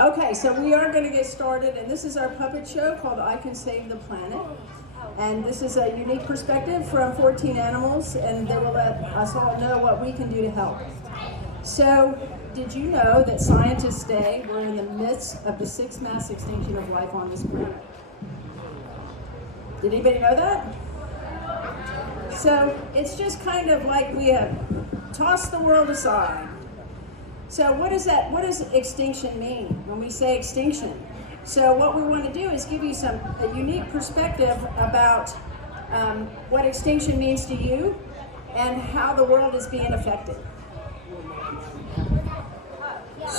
Okay, so we are going to get started, and this is our puppet show called I Can Save the Planet. And this is a unique perspective from 14 animals, and they will let us all know what we can do to help. So, did you know that scientists say we're in the midst of the sixth mass extinction of life on this planet? Did anybody know that? So, it's just kind of like we have tossed the world aside. So what does extinction mean when we say extinction? So what we want to do is give you a unique perspective about what extinction means to you and how the world is being affected.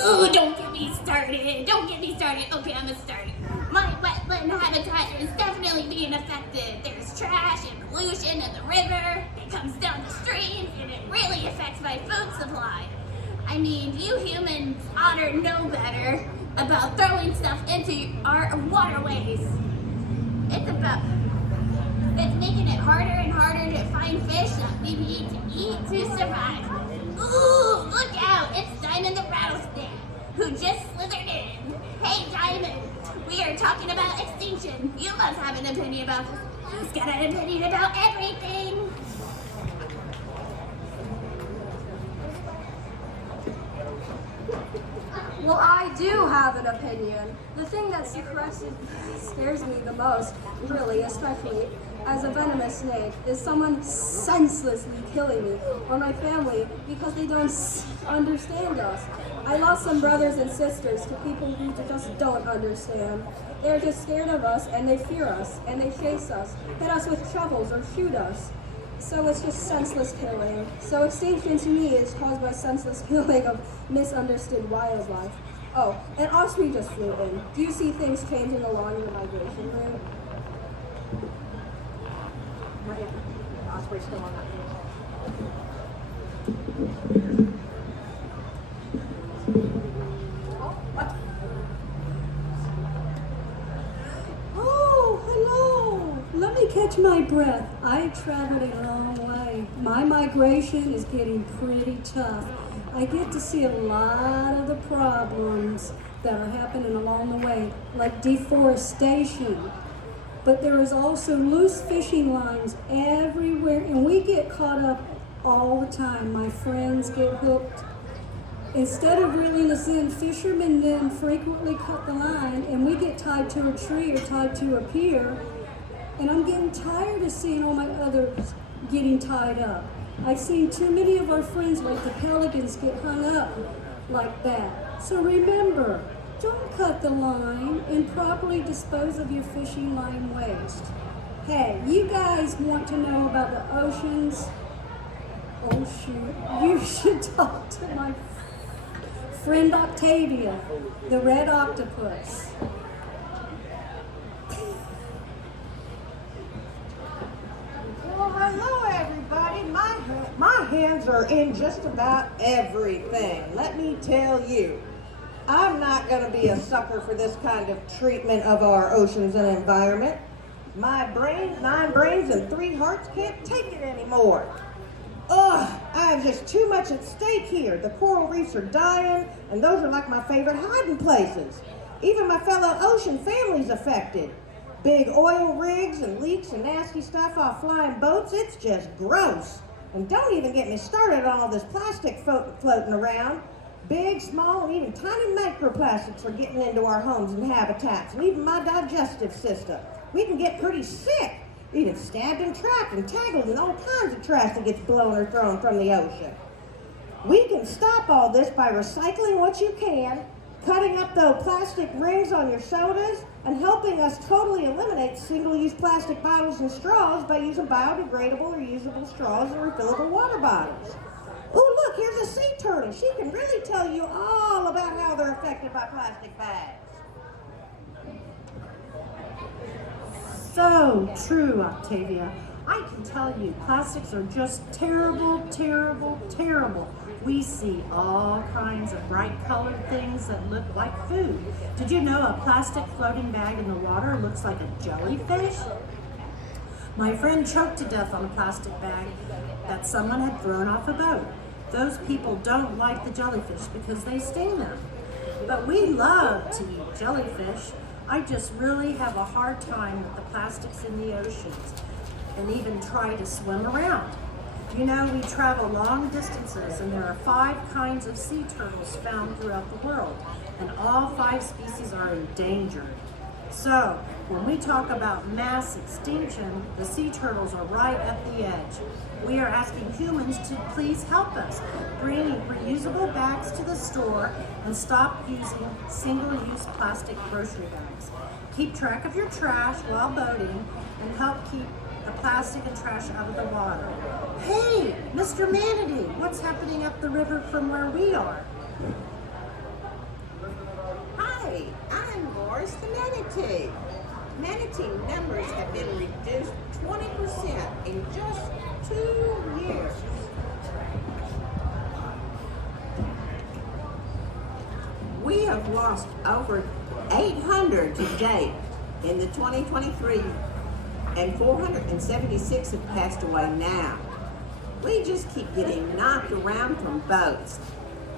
Ooh, don't get me started. Don't get me started. Okay, I'm gonna start. My wetland habitat is definitely being affected. There's trash and pollution in the river. It comes down the streams and it really affects my food supply. I mean, you humans ought to know better about throwing stuff into our waterways. It's making it harder and harder to find fish that we need to eat to survive. Ooh, look out, it's Diamond the rattlesnake, who just slithered in. Hey Diamond, we are talking about extinction. You must have an opinion about this. Who's got an opinion about everything? Well, I do have an opinion. The thing that scares me the most, really, especially as a venomous snake, is someone senselessly killing me or my family because they don't understand us. I lost some brothers and sisters to people who just don't understand. They're just scared of us and they fear us and they chase us, hit us with shovels or shoot us. So it's just senseless killing. So extinction to me is caused by senseless killing of misunderstood wildlife. Oh, and osprey just flew in. Do you see things changing along your migration route? Osprey's still on that page. Oh, hello. Let me catch my breath. I traveled a long way. My migration is getting pretty tough. I get to see a lot of the problems that are happening along the way, like deforestation. But there is also loose fishing lines everywhere, and we get caught up all the time. My friends get hooked. Instead of reeling us in, fishermen then frequently cut the line, and we get tied to a tree or tied to a pier. And I'm getting tired of seeing all my others getting tied up. I've seen too many of our friends, like the pelicans, get hung up like that. So remember, don't cut the line and properly dispose of your fishing line waste. Hey, you guys want to know about the oceans? Oh shoot, you should talk to my friend Octavia, the red octopus. Well, hello everybody. My hands are in just about everything. Let me tell you, I'm not going to be a sucker for this kind of treatment of our oceans and environment. My brain, 9 brains and 3 hearts can't take it anymore. Ugh, I have just too much at stake here. The coral reefs are dying, and those are like my favorite hiding places. Even my fellow ocean family's affected. Big oil rigs and leaks and nasty stuff off flying boats, it's just gross. And don't even get me started on all this plastic floating around. Big, small, and even tiny microplastics are getting into our homes and habitats, and even my digestive system. We can get pretty sick, even stabbed and trapped and tangled in all kinds of trash that gets blown or thrown from the ocean. We can stop all this by recycling what you can, cutting up those plastic rings on your sodas, and helping us totally eliminate single-use plastic bottles and straws by using biodegradable or usable straws and refillable water bottles. Oh, look, here's a sea turtle. She can really tell you all about how they're affected by plastic bags. So true, Octavia. I can tell you, plastics are just terrible, terrible, terrible. We see all kinds of bright colored things that look like food. Did you know a plastic floating bag in the water looks like a jellyfish? My friend choked to death on a plastic bag that someone had thrown off a boat. Those people don't like the jellyfish because they sting them. But we love to eat jellyfish. I just really have a hard time with the plastics in the oceans and even try to swim around. You know, we travel long distances and there are 5 kinds of sea turtles found throughout the world, and all 5 species are endangered. So, when we talk about mass extinction, the sea turtles are right at the edge. We are asking humans to please help us, bring reusable bags to the store and stop using single-use plastic grocery bags. Keep track of your trash while boating and help keep the plastic and trash out of the water. Hey, Mr. Manatee, what's happening up the river from where we are? Hi, I'm Boris the Manatee. Manatee numbers have been reduced 20% in just 2 years. We have lost over 800 to date in the 2023, and 476 have passed away now. We just keep getting knocked around from boats.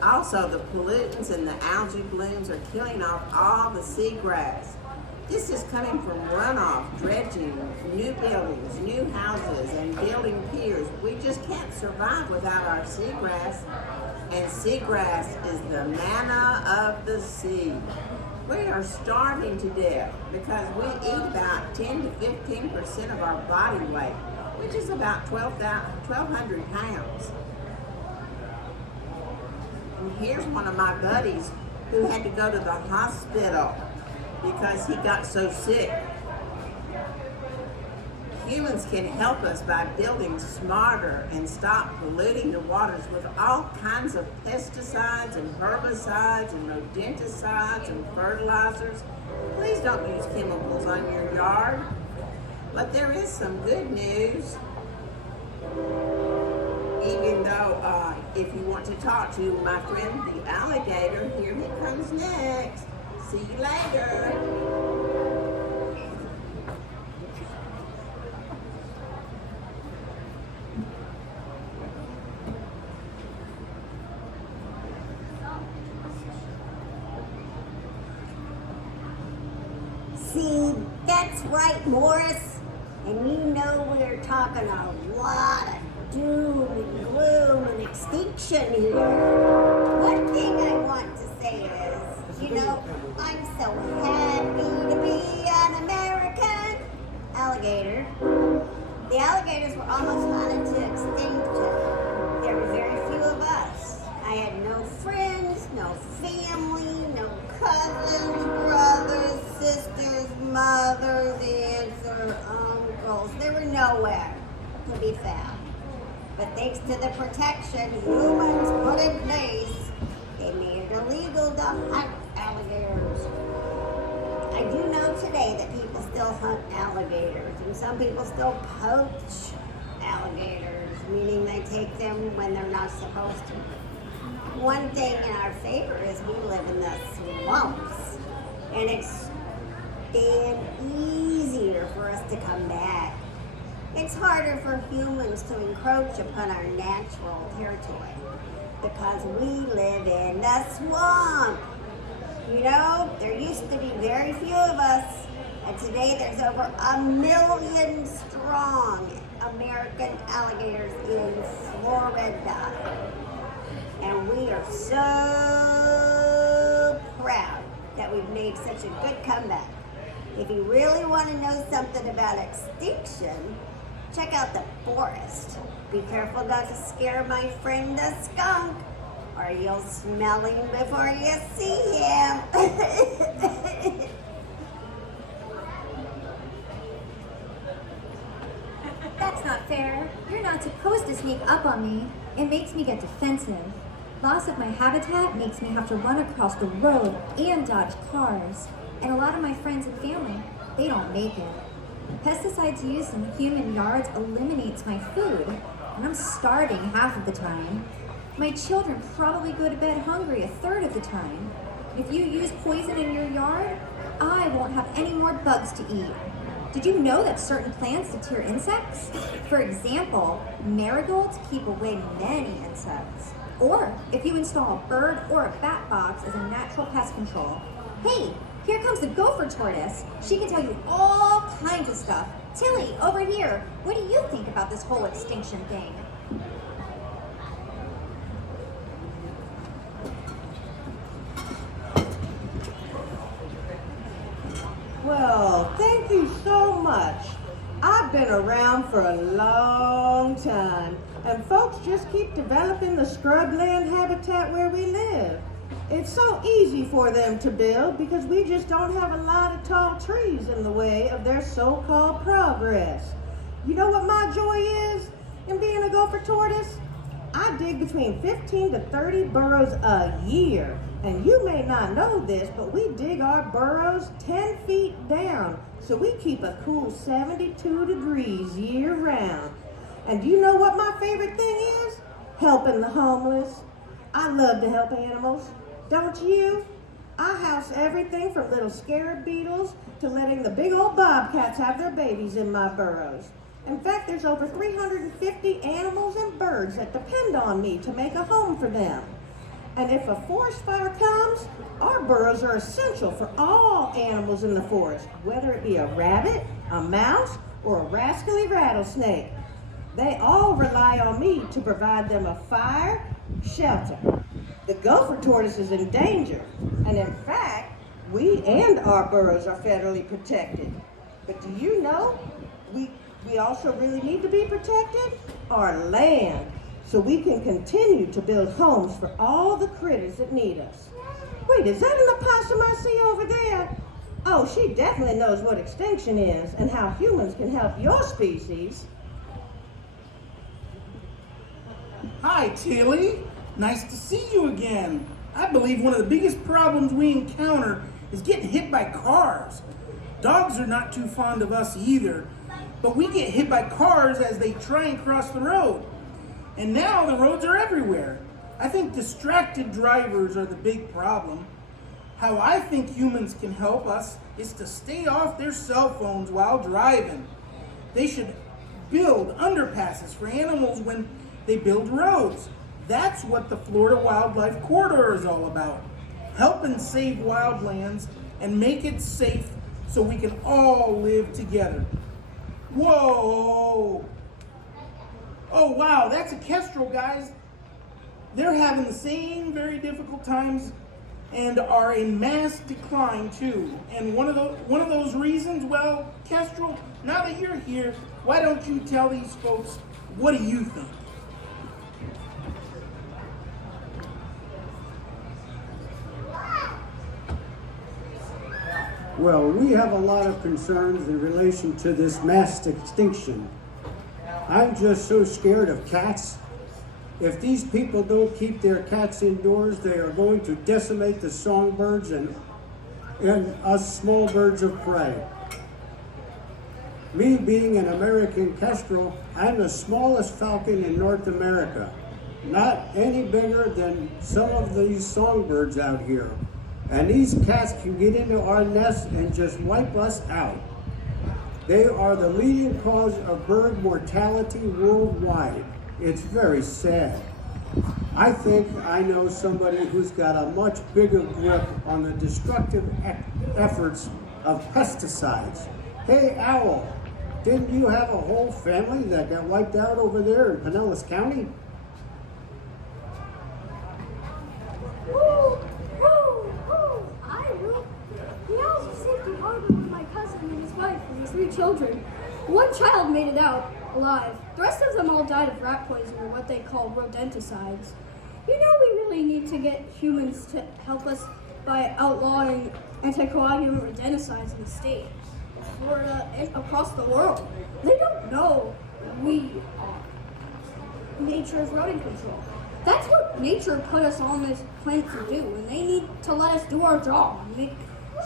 Also, the pollutants and the algae blooms are killing off all the seagrass. This is coming from runoff, dredging, new buildings, new houses, and building piers. We just can't survive without our seagrass. And seagrass is the manna of the sea. We are starving to death because we eat about 10 to 15% of our body weight, which is about 1,200 pounds. And here's one of my buddies who had to go to the hospital because he got so sick. Humans can help us by building smarter and stop polluting the waters with all kinds of pesticides and herbicides and rodenticides and fertilizers. Please don't use chemicals on your yard. But there is some good news. Even though if you want to talk to my friend the alligator, here he comes next. See you later. See, that's right, Morris. And you know we're talking a lot of doom and gloom and extinction here. One thing I want to say is, you know, I'm so happy to be an American alligator. The alligators were almost gone into extinction. There were very few of us. I had no friends, no family, no cousins, brothers, sisters, mothers, aunts, or uncles. They were nowhere to be found. But thanks to the protection humans put in place, they made it illegal to hunt alligators. I do know today that people still hunt alligators, and some people still poach alligators, meaning they take them when they're not supposed to. One thing in our favor is we live in the swamps, and it's been easier for us to come back. It's harder for humans to encroach upon our natural territory because we live in the swamp. You know, there used to be very few of us, and today there's over 1 million strong American alligators in Florida. And we are so proud that we've made such a good comeback. If you really want to know something about extinction, check out the forest. Be careful not to scare my friend the skunk, or you'll smell him before you see him. That's not fair. You're not supposed to sneak up on me. It makes me get defensive. Loss of my habitat makes me have to run across the road and dodge cars. And a lot of my friends and family, they don't make it. Pesticides used in human yards eliminates my food, and I'm starving half of the time. My children probably go to bed hungry a third of the time. If you use poison in your yard, I won't have any more bugs to eat. Did you know that certain plants deter insects? For example, marigolds keep away many insects. Or if you install a bird or a bat box as a natural pest control. Hey, here comes the gopher tortoise. She can tell you all kinds of stuff. Tilly, over here, what do you think about this whole extinction thing? Well, thank you so much. I've been around for a long time, and folks just keep developing the scrubland habitat where we live. It's so easy for them to build because we just don't have a lot of tall trees in the way of their so-called progress. You know what my joy is in being a gopher tortoise? I dig between 15 to 30 burrows a year. And you may not know this, but we dig our burrows 10 feet down, so we keep a cool 72 degrees year round. And do you know what my favorite thing is? Helping the homeless. I love to help animals. Don't you? I house everything from little scarab beetles to letting the big old bobcats have their babies in my burrows. In fact, there's over 350 animals and birds that depend on me to make a home for them. And if a forest fire comes, our burrows are essential for all animals in the forest, whether it be a rabbit, a mouse, or a rascally rattlesnake. They all rely on me to provide them a fire, shelter. The gopher tortoise is in danger, and in fact, we and our burrows are federally protected. But do you know, we also really need to be protected? Our land, so we can continue to build homes for all the critters that need us. Wait, is that an opossum I see over there? Oh, she definitely knows what extinction is and how humans can help your species. Hi, Tilly. Nice to see you again. I believe one of the biggest problems we encounter is getting hit by cars. Dogs are not too fond of us either, but we get hit by cars as they try and cross the road. And now the roads are everywhere. I think distracted drivers are the big problem. How I think humans can help us is to stay off their cell phones while driving. They should build underpasses for animals when they build roads. That's what the Florida Wildlife Corridor is all about. Helping save wildlands and make it safe so we can all live together. Whoa! Oh wow, that's a kestrel, guys. They're having the same very difficult times and are in mass decline too. And one of those reasons, well, Kestrel, now that you're here, why don't you tell these folks, what do you think? Well, we have a lot of concerns in relation to this mass extinction. I'm just so scared of cats. If these people don't keep their cats indoors, they are going to decimate the songbirds and us small birds of prey. Me being an American kestrel, I'm the smallest falcon in North America. Not any bigger than some of these songbirds out here. And these cats can get into our nests and just wipe us out. They are the leading cause of bird mortality worldwide. It's very sad. I think I know somebody who's got a much bigger grip on the destructive efforts of pesticides. Hey, Owl, didn't you have a whole family that got wiped out over there in Pinellas County? The owls are safety harbor with my cousin and his wife and his 3 children. One child made it out alive. The rest of them all died of rat poison or what they call rodenticides. You know, we really need to get humans to help us by outlawing anticoagulant rodenticides in the state, Florida, and across the world. They don't know we nature is rodent control. That's what nature put us on this planet to do, and they need to let us do our job and make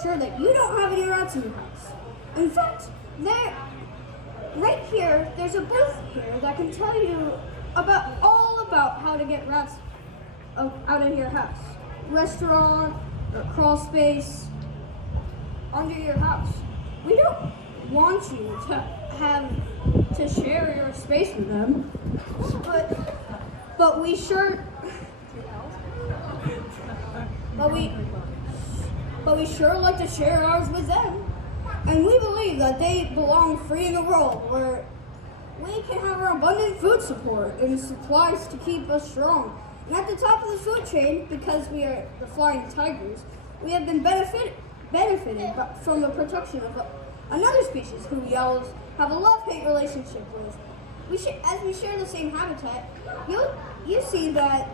sure that you don't have any rats in your house. In fact, right here, there's a booth here that can tell you all about how to get rats out of your house. Restaurant, or crawl space, under your house. We don't want you to share your space with them, but we sure but we sure like to share ours with them. And we believe that they belong free in the world where we can have our abundant food support and supplies to keep us strong. And at the top of the food chain, because we are the flying tigers, we have been benefited from the protection of another species who we all have a love-hate relationship with. As we share the same habitat, you see that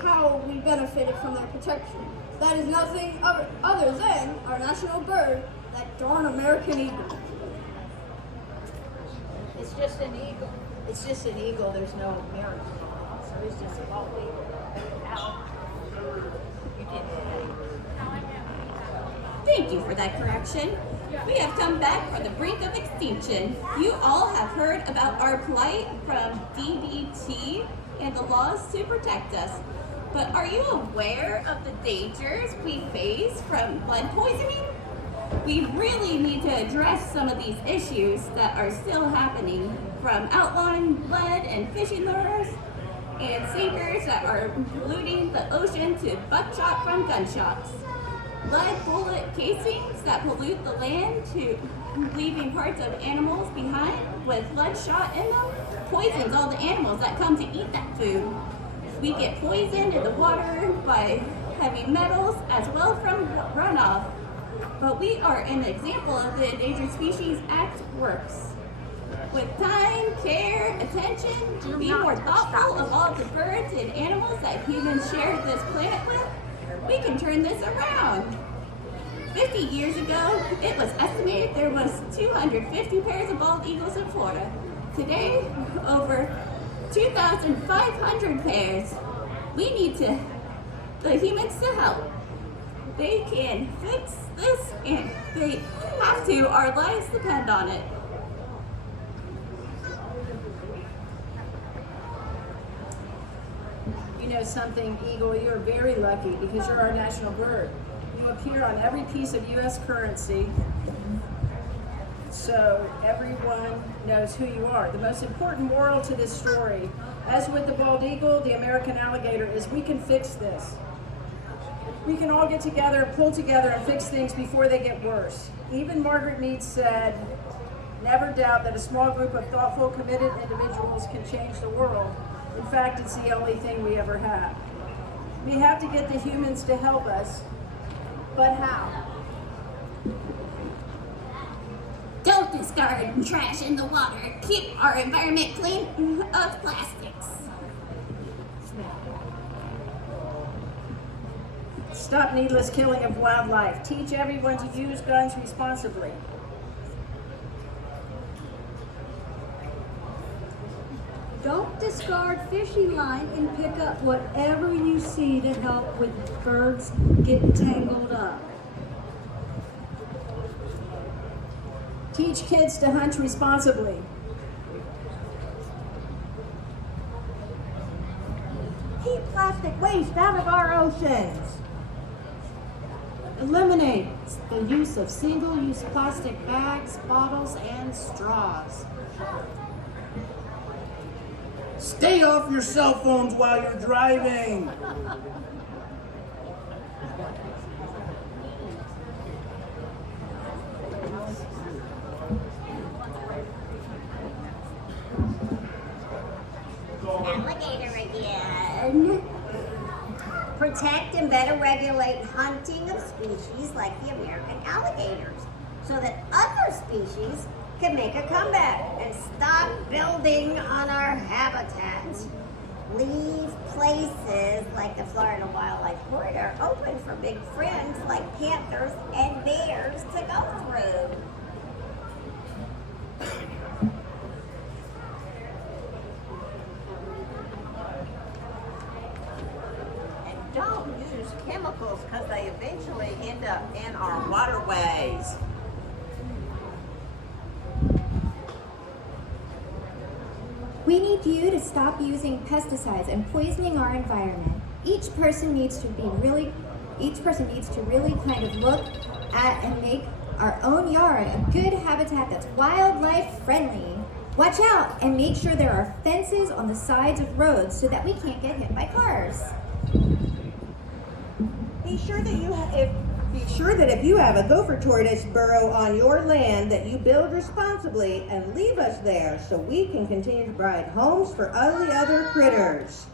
how we benefited from their protection. That is nothing other than our national bird, that darn American eagle. It's just an eagle. It's just an eagle. There's no American. So it's just a bald eagle. You didn't say. Thank you for that correction. We have come back from the brink of extinction. You all have heard about our plight from DBT and the laws to protect us. But are you aware of the dangers we face from blood poisoning? We really need to address some of these issues that are still happening, from outlawing blood and fishing lures and sinkers that are polluting the ocean to buckshot from gunshots. Lead bullet casings that pollute the land to leaving parts of animals behind with lead shot in them poisons all the animals that come to eat that food. We get poisoned in the water by heavy metals as well from runoff. But we are an example of the Endangered Species Act works. With time, care, attention, be more thoughtful of all the birds and animals that humans share this planet with, we can turn this around. 50 years ago, it was estimated there was 250 pairs of bald eagles in Florida. Today, over 2,500 pairs. We need the humans to help. They can fix this, and they have to. Our lives depend on it. You know something, Eagle, you're very lucky because you're our national bird. You appear on every piece of U.S. currency, so everyone knows who you are. The most important moral to this story, as with the bald eagle, the American alligator, is we can fix this. We can all get together, pull together, and fix things before they get worse. Even Margaret Mead said, never doubt that a small group of thoughtful, committed individuals can change the world. In fact, it's the only thing we ever have. We have to get the humans to help us, but how? Don't discard trash in the water. Keep our environment clean of plastics. Stop needless killing of wildlife. Teach everyone to use guns responsibly. Don't discard fishing line and pick up whatever you see to help with birds getting tangled up. Teach kids to hunt responsibly. Keep plastic waste out of our oceans. Eliminate the use of single-use plastic bags, bottles, and straws. Stay off your cell phones while you're driving. Alligator again. Protect and better regulate hunting of species like the American alligators so that other species can make a comeback and stop building on our habitats. Leave places like the Florida Wildlife Corridor open for big friends like panthers and bears to go through. And don't use chemicals because they eventually end up in our waterways. We need you to stop using pesticides and poisoning our environment. Each person needs to really kind of look at and make our own yard a good habitat that's wildlife friendly. Watch out and make sure there are fences on the sides of roads so that we can't get hit by cars. Be sure that if you have a gopher tortoise burrow on your land, that you build responsibly and leave us there so we can continue to provide homes for all the other critters.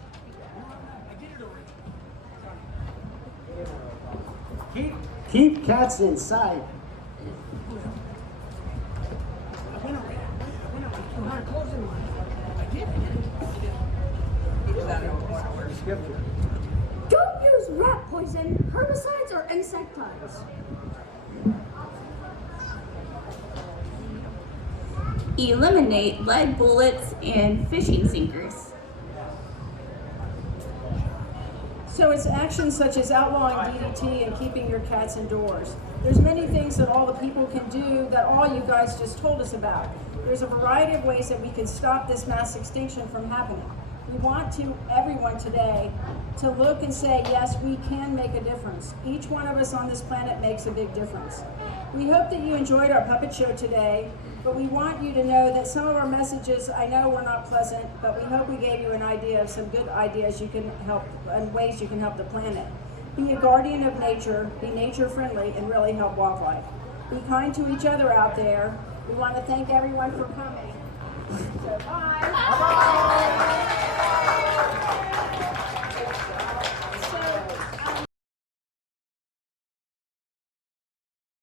Keep cats inside. Don't use rat poison, herbicides, or insecticides. Eliminate lead bullets and fishing sinkers. So it's actions such as outlawing DDT and keeping your cats indoors. There's many things that all the people can do that all you guys just told us about. There's a variety of ways that we can stop this mass extinction from happening. We want everyone today to look and say, yes, we can make a difference. Each one of us on this planet makes a big difference. We hope that you enjoyed our puppet show today, but we want you to know that some of our messages, I know were not pleasant, but we hope we gave you an idea of some good ideas you can help and ways you can help the planet. Be a guardian of nature, be nature friendly, and really help wildlife. Be kind to each other out there. We want to thank everyone for coming. So bye.